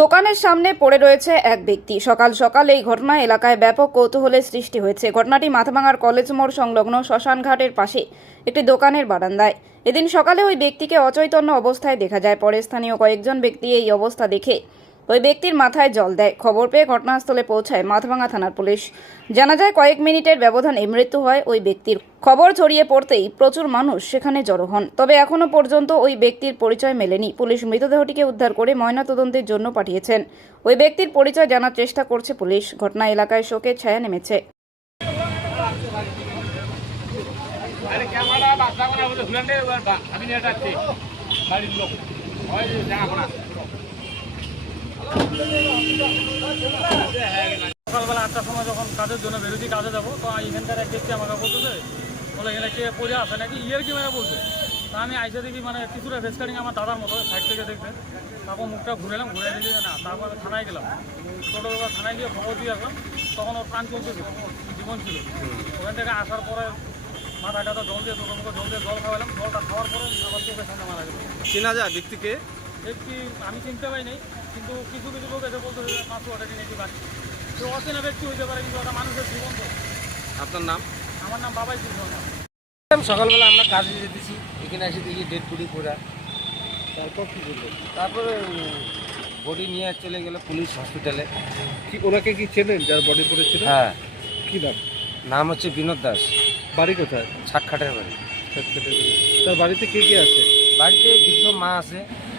দোকানের সামনে পড়ে রয়েছে এক ব্যক্তি। সকাল সকাল এই ঘটনা এলাকায় ব্যাপক কৌতূহলের সৃষ্টি হয়েছে। ঘটনাটি মাথাভাঙার কলেজ মোড় সংলগ্ন শ্মশানঘাটের পাশে একটি দোকানের বারান্দায়। এদিন সকালে ওই ব্যক্তিকে অচৈতন্য অবস্থায় দেখা যায়। পরে স্থানীয় কয়েকজন ব্যক্তি এই অবস্থা দেখে ওই ব্যক্তির মাথায় জল দেয়। খবর পেয়ে ঘটনাস্থলে পৌঁছায় মাথাভাঙা থানার পুলিশ। জানা যায়, কয়েক মিনিটের ব্যবধানে মৃত্যু হয় ওই ব্যক্তির। খবর ছড়িয়ে পড়তেই প্রচুর মানুষ সেখানে জড়ো হন। তবে এখনও পর্যন্ত ওই ব্যক্তির পরিচয় মেলেনি। পুলিশ মৃতদেহটিকে উদ্ধার করে ময়নাতদন্তের জন্য পাঠিয়েছেন। ওই ব্যক্তির পরিচয় জানার চেষ্টা করছে পুলিশ। ঘটনা এলাকায় শোকের ছায়া নেমেছে। আরে ক্যামেরা বলে আমি নিয়ে যাচ্ছি। বাড়ির লোক। হয় জানা সকালবেলা আটটার সময় যখন কাজের জন্য বেরোচ্ছি, কাজে যাব, তো এখানকার এক ব্যক্তি আমাকে বলতেছে, বলে, এখানে কে পড়ে আসে নাকি? ইয়ের কি মেরে বলছে। তা আমি আইসে দেখি মানে কিছুটা ফেস কাটিং আমার দাদার মতো সাইড থেকে দেখতে। তারপর মুখটা ঘুরেলাম ঘুরে দেখি না, তারপরে থানায় গেলাম। টোটো থানায় গিয়ে খবর দিয়ে আসলাম, তখন ওর প্রাণ চলতেছিল জীবন ছিল। ওখান থেকে আসার পরে মাথাটা তো জল দিয়ে টোটো জল দিয়ে জল খাওয়ালাম, জলটা খাওয়ার পরে আবার চোখের সামনে মারা গেল। চেনা যায় ব্যক্তিকে ব্যক্তি আমি চিনতে পাই নাই কিন্তু কিছু কিছু লোক এসে বলতে পাঁচশো ওটাকে নাকি বাকি তো অচেনা ব্যক্তি হইতে পারে কিন্তু ওটা মানুষের জীবন তো আপনার নাম? আমার নাম বাবাই ছিল সকালবেলা আমরা কাজে যেতেছি এখানে এসে দেখি ডেড বডি পড়া তারপর কি করল তারপরে বডি নিয়ে চলে গেল পুলিশ হসপিটালে। কি ওনাকে কি চেনেন যার বডি পড়েছিল হ্যাঁ। কি নাম? নাম হচ্ছে বিনোদ দাস। বাড়ি কোথায়? ছাটখাটের বাড়ি। সাতক্ষীরার বাড়ি। তার বাড়িতে কে কে আছে? বাড়িতে বৃদ্ধ মা আছে।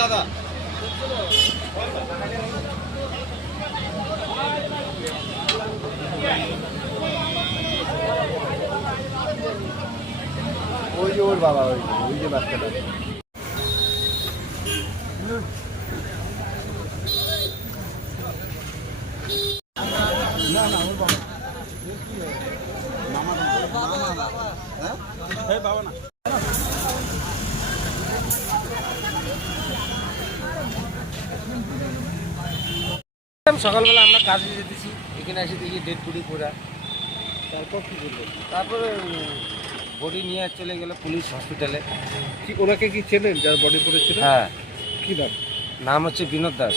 দাদা। ওই যে ওর বাবা ওই যে ওই যে বাচ্চাটা। সকালবেলা আমরা কাজে যেতেছি এখানে এসে দেখি ডেড বডি পড়া তারপর কি করল তারপরে বডি নিয়ে চলে গেল পুলিশ হসপিটালে কি ওনাকে কি চেনেন যার বডি পড়েছিল? হ্যাঁ। কি নাম? নাম হচ্ছে বিনোদ দাস।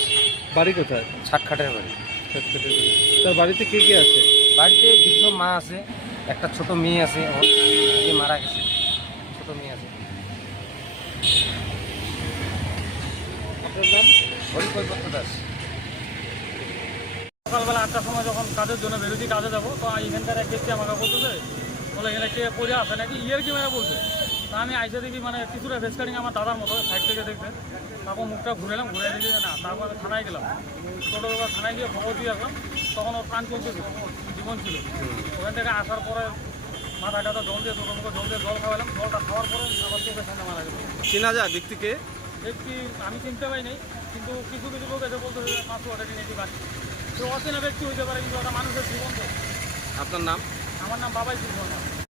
বাড়ি কোথায়? ছাটখাটের বাড়ি। সাতক্ষীরার বাড়ি। তার বাড়িতে কে কে আছে? বাড়িতে বৃদ্ধ মা আছে একটা ছোট মেয়ে আছে যে মারা গেছে ছোট মেয়ে আছে আপনার নাম হরিপদ দাস। সকালবেলা আটটার সময় যখন কাজের জন্য বেরোচ্ছি কাজে যাব তো এখানকার এক ব্যক্তি আমাকে বলতেছে বলে এখানে কে পড়ে আসে নাকি ইয়ের কি মেরে বলছে? তা আমি আইসে দেখি মানে কিছুটা ফেস কাটিং আমার দাদার মতো সাইড থেকে দেখতে। তারপর মুখটা ঘুরেলাম ঘুরে দেখি না তারপরে থানায় গেলাম। টোটো বাবা থানায় গিয়ে খবর দিয়ে আসলাম তখন ওর প্রাণ চলতেছিল জীবন ছিল। ওখান থেকে আসার পরে মাথাটা তো জল দিয়ে টোটো মুখে জল দিয়ে জল খাওয়ালাম জলটা খাওয়ার পরে আবার চোখের সামনে মারা গেল। চেনা যায় ব্যক্তিকে ব্যক্তি আমি চিনতে পারি নাই কিন্তু কিছু কিছু লোক এসে বলতে পাঁচশো ওটাকে নাকি বাকি তো অচেনা ব্যক্তি হইতে পারে কিন্তু ওটা মানুষের জীবন তো। আপনার নাম? আমার নাম বাবাই ছিল